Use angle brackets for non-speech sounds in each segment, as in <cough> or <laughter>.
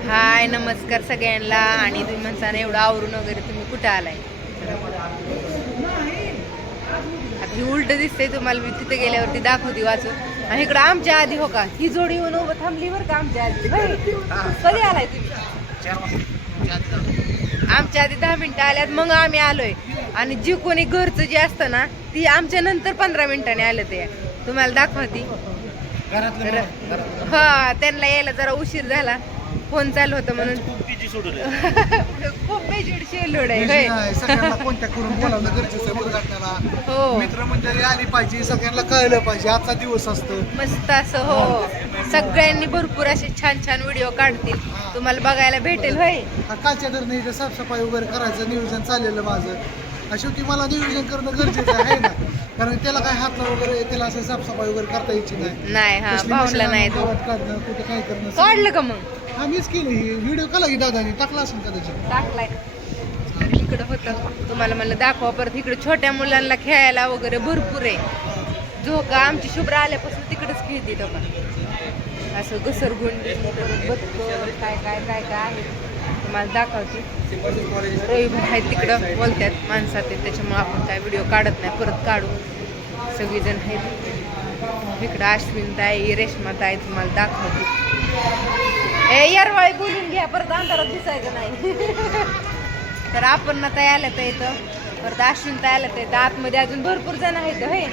हाय नमस्कार सगळ्यांना. आणि तुम्ही म्हणता ना एवढं आवरून वगैरे तुम्ही कुठं आलाय? आता ही उलट दिसते तुम्हाला मी तिथे गेल्यावरती दाखवते वाचून. आणि इकडं आमच्या आधी हो का? ही जोडी येऊन उभं थांबली बरं का आमच्या आधी. कधी आलाय तुम्ही? आमच्या आधी दहा मिनिटं आल्यात मग आम्ही आलोय. आणि जी कोणी घरचं जे असतं ना ती आमच्या नंतर पंधरा मिनिटांनी आलं ते. तुम्हाला दाखवती. तर हा त्यांना यायला जरा उशीर झाला. फोन चालू होता म्हणून. खूप बेजूड शेलोड आहे. <laughs> होय. कॉन्टॅक्ट करून गरजेचं आहे हो. मित्रमंडळी आली पाहिजे सगळ्यांना कळलं पाहिजे आजचा दिवस असतो. मस्त असं हो. सगळ्यांनी भरपूर असे छान छान व्हिडिओ काढतील. तुम्हाला बघायला भेटेल होय. हा, कालच्या धरणं इथं साफसफाई वगैरे करायचं नियोजन चाललेलं माझं. आणि शेवटी मला नियोजन करणं गरजेचं आहे ना? कारण त्याला काय हातला वगैरे त्याला असं साफसफाई वगैरे करता यायची नाही. नाही हा कसली भावला मशाला नाही तो. गावात काढणं कुठे काय करणं काढलं का मग? हा मीच केलं. ही व्हिडिओ केला की दादानी. टाकला असेल कदाचित टाकलाय. तर इकडं होतं. तुम्हाला म्हणलं दाखवा परत इकडे छोट्या मुलांना खेळायला वगैरे भरपूर आहे. झोका आमची शुभ्र आल्यापासून तिकडेच खेळते असं घसरगुंडी बदकं, काय काय काय काय आहे. तुम्हाला दाखवते. रवी आहेत तिकडं बोलतात माणसात आहेत त्याच्यामुळे आपण काय व्हिडिओ काढत नाही परत काढू. सगळीजण आहेत. इकडं अश्विन ताई रेश्मा ताई तुम्हाला दाखवते. ए यारवाळी बोलून घ्या परत अंधारात दिसायचं नाही. <laughs> तर आपण ना ताई आल्या तर इथं. परत अश्विन ताई आल्या तर आतमध्ये अजून भरपूर जण आहेत हे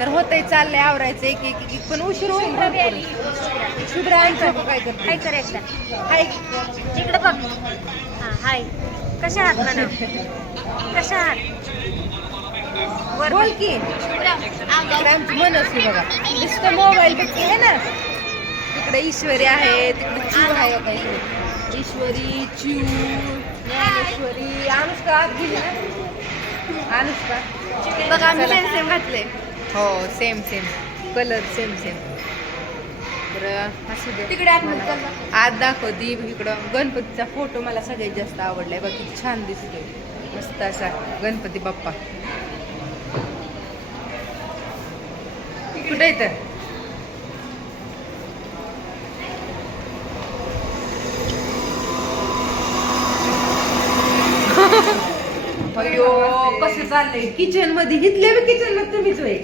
तर होतंय चाललंय आवरायचं एक एक एक- एक. पण उशीर होईल भरपूर. शुभ्रा आणतो का काय करते. हाय कर एकदा. हाय. इकडे बघ. हा हाय. कशा आहात मॅडम कशा आहात? वर बोल की. इकडे आमची मनस्वी बघा. नुसतं मोबाईल बघते आहे ना? तिकडे ईश्वरी आहे तिकडे चिव आहे बघा इकडे ईश्वरी चिव ज्ञानेश्वरी अनुष्का आत गेली ना? अनुष्का. बघा आम्ही चला. सेम सेम घातले हो same same colour same same तर असू दे. तिकडे आतमध्ये मला- चल आज दाखवती इकडं. गणपतीचा फोटो मला सगळ्यात जास्त आवडलाय. बघ किती छान दिसतोय. मस्त असा गणपती बाप्पा. कुठे तर? <laughs> अयो कसं चाललंय? किचनमध्ये हिथले बी किचनमध्ये तुम्हीच होय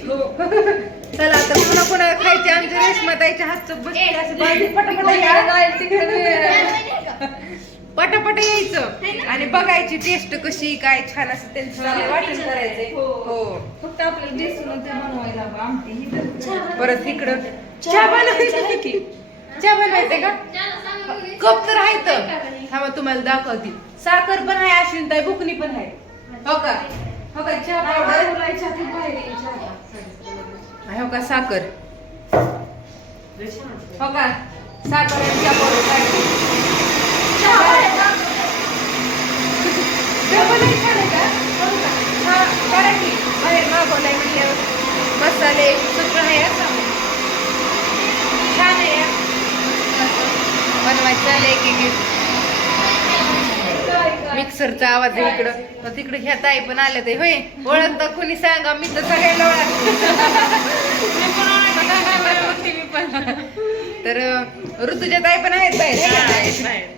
चला आता कोणा कोणाला खायचे आमच्या रेशमाताईच्या हातचं बसते असं बाजू पटापट पटापट यायचं. आणि बघायची टेस्ट कशी काय छान असं त्यांचं वाटण करायचंय. हो. फक्त आपल्याला बेसन ते बनवायला हवं. आमटी ही परत इकडं चहा बनवायचं की? चहा बनवायचंय का? कप तर आहे तर. थांबा तुम्हाला दाखवते. साखर पण आहे अश्विनताई बुकनी पण आहे. हो का? हो का? चहा पावडर? आधी बाहेर. हो का? साखर. हो का? साखर आणि चहा पावडर टाकली. बाहेर मागवलंय मसाले सगळं आहे. छान आहे. बनवायचं एक एक मिक्सरचा आवाज आहे इकडं. तर तिकडे ह्या ताई पण आल्या ते. होय ओळखता कोणी सांगा मी तर सगळ्याला ओळख तर ऋतुजा ताई पण आहेत बाहेर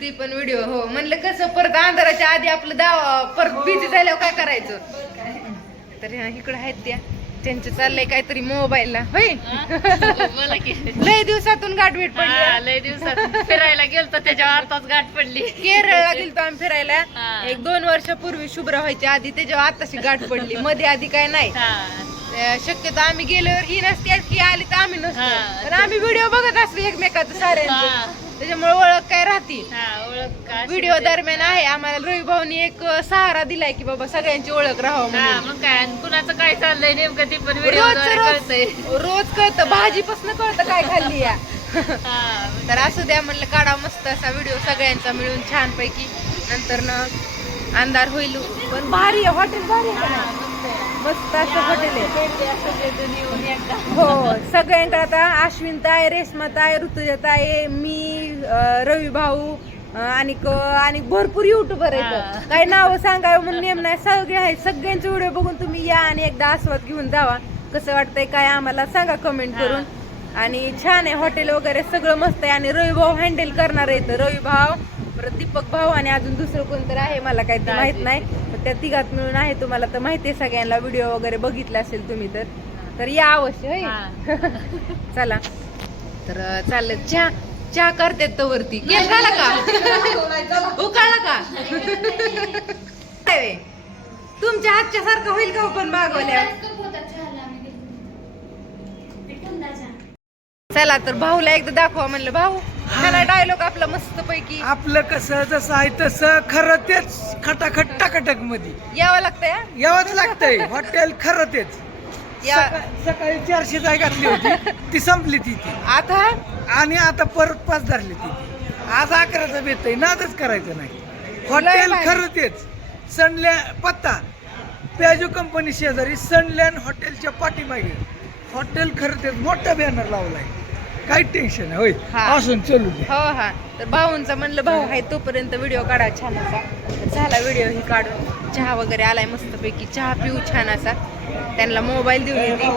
ती पण व्हिडिओ हो म्हणलं कसं परत अंधाराच्या आधी आपलं दावा परत बिझी झाल्यावर काय करायचं? तर इकडं आहेत त्या. त्यांचं चाललंय काहीतरी मोबाईलला. होय? की. लय दिवसातून गाठ भेट पडली. लय दिवसात फिरायला गेलतो त्याच्यावर आताच गाठ पडली. केरळला गेलतो आम्ही फिरायला. हा. एक दोन वर्षापूर्वी शुभ्र व्हायच्या आधी त्याच्यावर आताशी गाठ पडली. मध्ये आधी काय नाही. हा. अं, शक्यतो आम्ही गेल्यावर ही नसते की आली तर आम्ही नसतो. हा. पण आम्ही व्हिडिओ बघत असतो एकमेकाचं साऱ्यांचं. हा. त्याच्यामुळे ओळख काय राहती? हा, ओळख का व्हिडिओ होते. दरम्यान आहे. आम्हाला रवी भाऊनी एक सहारा दिलाय की बाबा सगळ्यांची ओळख राहावं हा, म्हणून. मग काय? आणि कुणाचं काय चाललंय नेमकं ती पण व्हिडिओ रोज कळतंय रोज रोज कळतं. भाजीपासून कळतं काय खाल्ली या. <laughs> हा, तर असू द्या म्हणलं काढा मस्त असा व्हिडिओ सगळ्यांचा मिळून छान पैकी नंतर न अंधार होईल. पण भारी आहे. हॉटेल भारी आहे का हा, नाही? मस्त आहे. मस्त असं हॉटेल आहे. भेटले असं भेटून येऊन एकदा. हो सगळ्यांकडे आता अश्विन ताई रेश्मा ताई ऋतुजा ताई मी रवी भाऊ आणि क- आणि भरपूर युट्यूबर. आहेत. काही नावं सांगावं म्हणून नेम नाही. सगळे आहेत. सगळ्यांचे व्हिडिओ बघून तुम्ही या आणि एकदा आस्वाद घेऊन जावा. कसं वाटतंय काय आम्हाला सांगा कमेंट. करून. आणि छान आहे हॉटेल वगैरे सगळं मस्त आहे. आणि रवी भाऊ हँडल करणार आहे तर रवी भाऊ परत दीपक भाऊ आणि अजून दुसरं कोणतरी आहे मला काही माहीत नाही. पण त्या तिघात मिळून आहे तुम्हाला तर माहिती आहे सगळ्यांना व्हिडिओ वगैरे बघितला असेल तुम्ही तर. तर या अवश्य <laughs> चला. तर चाललं. चहा. चहा करते तर वरती. केस झाला का? उकाळला का? तुमच्या हातच्या सारखं होईल का पण मागवल्यावर चला तर भाऊला एकदा दाखवा म्हणलं भाऊ चला डायलॉग आपला मस्त पैकी आपलं कसं जसं आहे तसं खरं तेच खटाखट टाकाटकमध्ये यावं लागतंय? यावंच लागतंय. हॉटेल खरं तेच. या सका- सकाळी चारशे जाय घातली होती. ती संपली ती ती. आता? आणि आता परत पाच धरली ती ती. आज अकराचा बेत आहे. नादच करायचं नाही. हॉटेल भारी. खरं तेच. सनलॅ पत्ता. प्याजू कंपनी शेजारी सनलँड हॉटेलच्या पाठीमागे. हॉटेल खरं तेच. मोठा बॅनर लावलाय. काही टेन्शन आहे होय. हा. असून चलू दे. हो हा. तर भाऊंचा म्हणलं भाऊ आहे तोपर्यंत व्हिडिओ काढा छान असा. तर झाला व्हिडिओ ही काढून. चहा वगैरे आलाय मस्तपैकी. चहा पिऊ छान असा. त्यांना मोबाईल देऊन येते.